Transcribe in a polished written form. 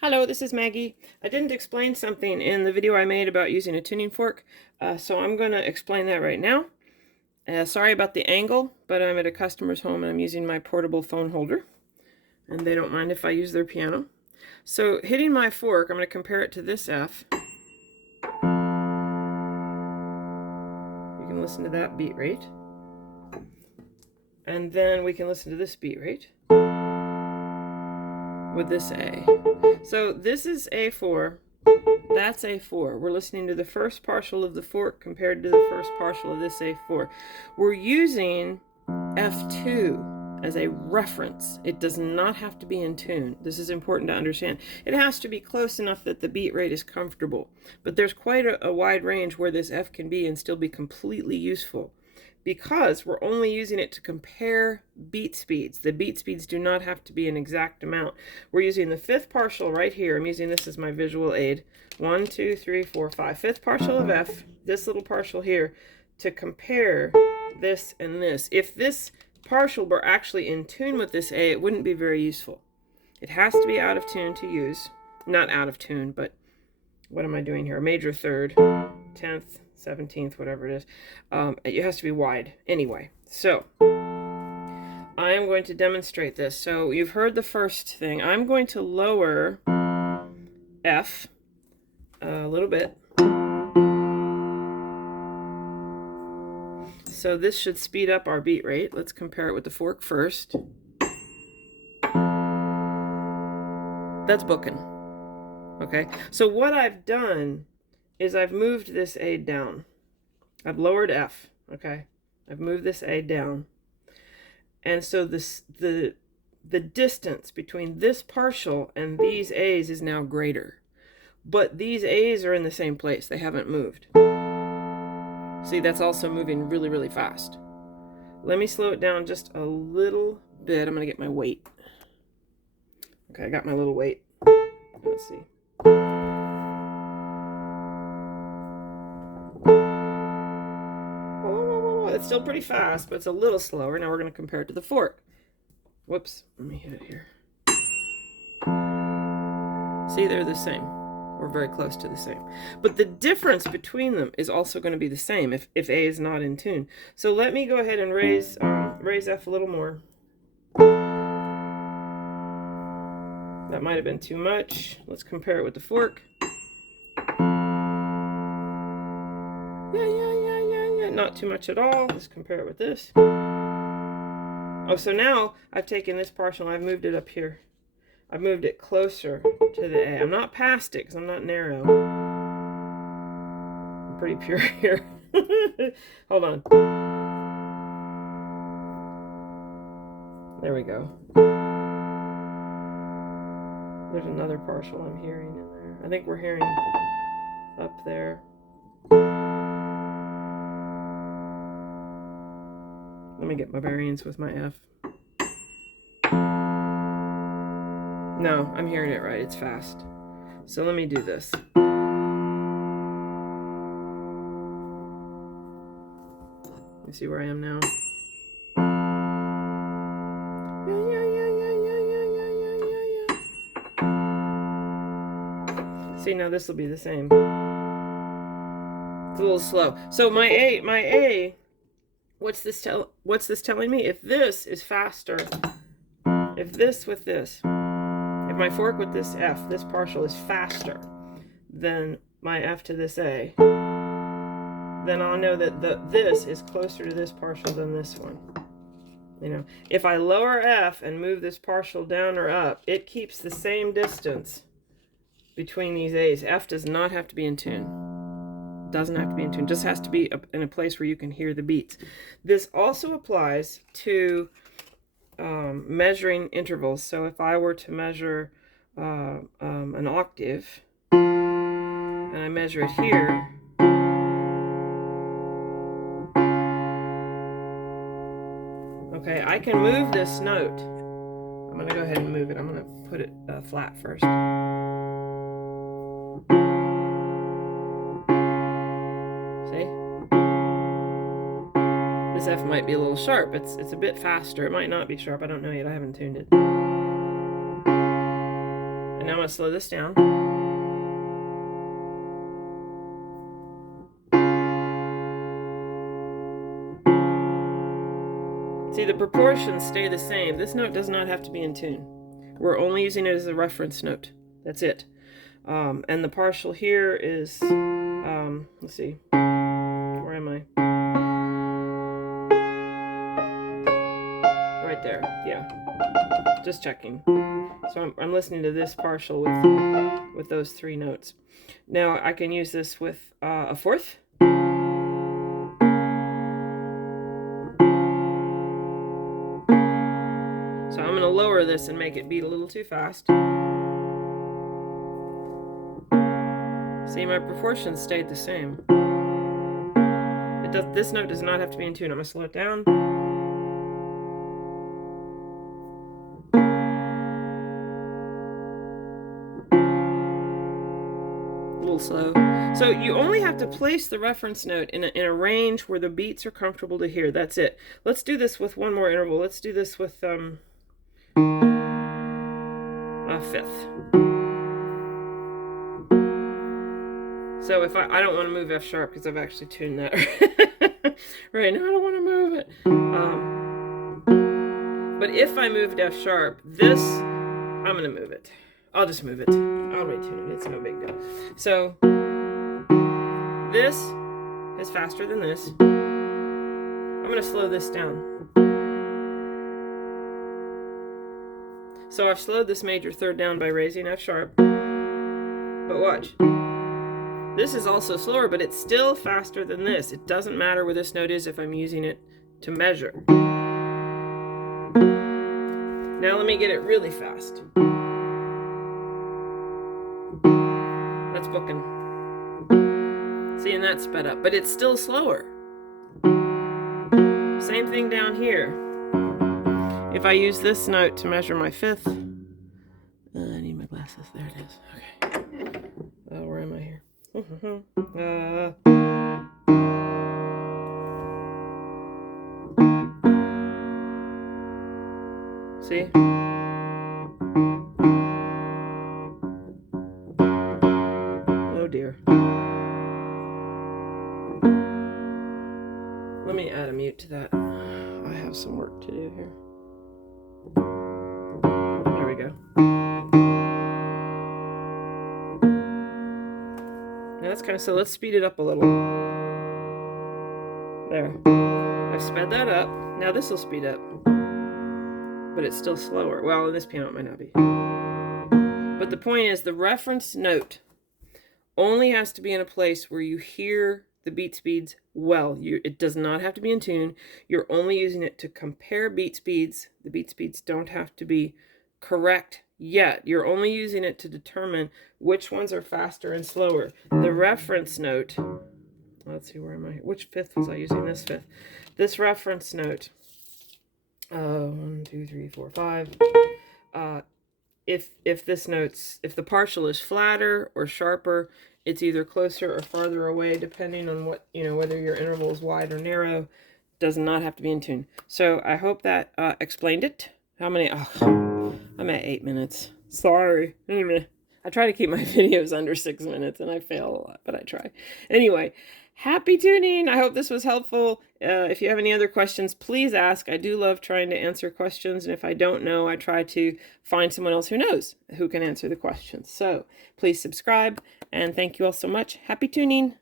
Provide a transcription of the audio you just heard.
Hello, this is Maggie. I didn't explain something in the video I made about using a tuning fork, so I'm going to explain that right now. Sorry about the angle, but I'm at a customer's home and I'm using my portable phone holder, and they don't mind if I use their piano. So hitting my fork, I'm going to compare it to this F. You can listen to that beat rate. And then we can listen to this beat rate with this A. So this is A4, that's A4. We're listening to the first partial of the fork compared to the first partial of this A4. We're using F2 as a reference. It does not have to be in tune. This is important to understand. It has to be close enough that the beat rate is comfortable, but there's quite a wide range where this F can be and still be completely useful, because we're only using it to compare beat speeds. The beat speeds do not have to be an exact amount. We're using the fifth partial right here. I'm using this as my visual aid. 1, 2, 3, 4, 5. Fifth partial of F, this little partial here, to compare this and this. If this partial were actually in tune with this A, it wouldn't be very useful. It has to be out of tune to use. Not out of tune, but what am I doing here? Major third, 10th, 17th, whatever it is. It has to be wide anyway. So I am going to demonstrate this. So you've heard the first thing. I'm going to lower F a little bit. So this should speed up our beat rate. Let's compare it with the fork first. That's booking. Okay, so what I've done is I've moved this A down. I've lowered F, okay? I've moved this A down. And so the distance between this partial and these A's is now greater. But these A's are in the same place. They haven't moved. See, that's also moving really, really fast. Let me slow it down just a little bit. I'm going to get my weight. Okay, I got my little weight. Let's see. It's still pretty fast, but it's a little slower. Now we're going to compare it to the fork. Whoops, let me hit it here. See, they're the same. We're very close to the same. But the difference between them is also going to be the same if A is not in tune. So let me go ahead and raise F a little more. That might have been too much. Let's compare it with the fork. Yeah, not too much at all. Let's compare it with this. Oh, so now I've taken this partial and I've moved it up here. I've moved it closer to the A. I'm not past it because I'm not narrow. I'm pretty pure here. Hold on. There we go. There's another partial I'm hearing in there. I think we're hearing up there. Let me get my variance with my F. No, I'm hearing it right. It's fast. So let me do this. You see where I am now? Yeah. See, now this will be the same. It's a little slow. So my A, what's this telling me? If this is faster, if this with this, if my fork with this F, this partial is faster than my F to this A, then I'll know that this is closer to this partial than this one. You know, if I lower F and move this partial down or up, it keeps the same distance between these A's. F does not have to be in tune. Doesn't have to be in tune. Just has to be in a place where you can hear the beats. This also applies to measuring intervals. So if I were to measure an octave and I measure it here, okay, I can move this note. I'm going to go ahead and move it. I'm going to put it flat first. See? This F might be a little sharp. It's a bit faster. It might not be sharp. I don't know yet. I haven't tuned it. And now I'm going to slow this down. See, the proportions stay the same. This note does not have to be in tune. We're only using it as a reference note. That's it. And the partial here is, let's see, where am I? Right there, yeah. Just checking. So I'm listening to this partial with those three notes. Now I can use this with a fourth. So I'm going to lower this and make it beat a little too fast. See, my proportions stayed the same. This note does not have to be in tune. I'm going to slow it down. A little slow. So you only have to place the reference note in a range where the beats are comfortable to hear. That's it. Let's do this with one more interval. Let's do this with a fifth. So if I don't want to move F sharp because I've actually tuned that right now. I don't want to move it. But if I moved F sharp, this, I'm going to move it. I'll just move it. I'll retune it. It's no big deal. So this is faster than this. I'm going to slow this down. So I've slowed this major third down by raising F sharp. But watch. This is also slower, but it's still faster than this. It doesn't matter where this note is if I'm using it to measure. Now let me get it really fast. That's booking. See, and that's sped up, but it's still slower. Same thing down here. If I use this note to measure my fifth, I need my glasses. There it is. Okay. Where am I here? See? Oh dear. Let me add a mute to that. I have some work to do here. There we go. Now that's kind of, so let's speed it up a little. There. I've sped that up. Now this will speed up. But it's still slower. Well, in this piano it might not be. But the point is, the reference note only has to be in a place where you hear the beat speeds well. It does not have to be in tune. You're only using it to compare beat speeds. The beat speeds don't have to be correct yet. You're only using it to determine which ones are faster and slower. The reference note, let's see, where am I? Which fifth was I using? This fifth. This reference note, 1, 2, 3, 4, 5. If the partial is flatter or sharper, it's either closer or farther away, depending on what, whether your interval is wide or narrow. Does not have to be in tune. So I hope that explained it. How many? Oh, I'm at 8 minutes. Sorry. I try to keep my videos under 6 minutes, and I fail a lot, but I try. Anyway, happy tuning. I hope this was helpful. If you have any other questions, please ask. I do love trying to answer questions, and if I don't know, I try to find someone else who knows, who can answer the questions. So please subscribe, and thank you all so much. Happy tuning.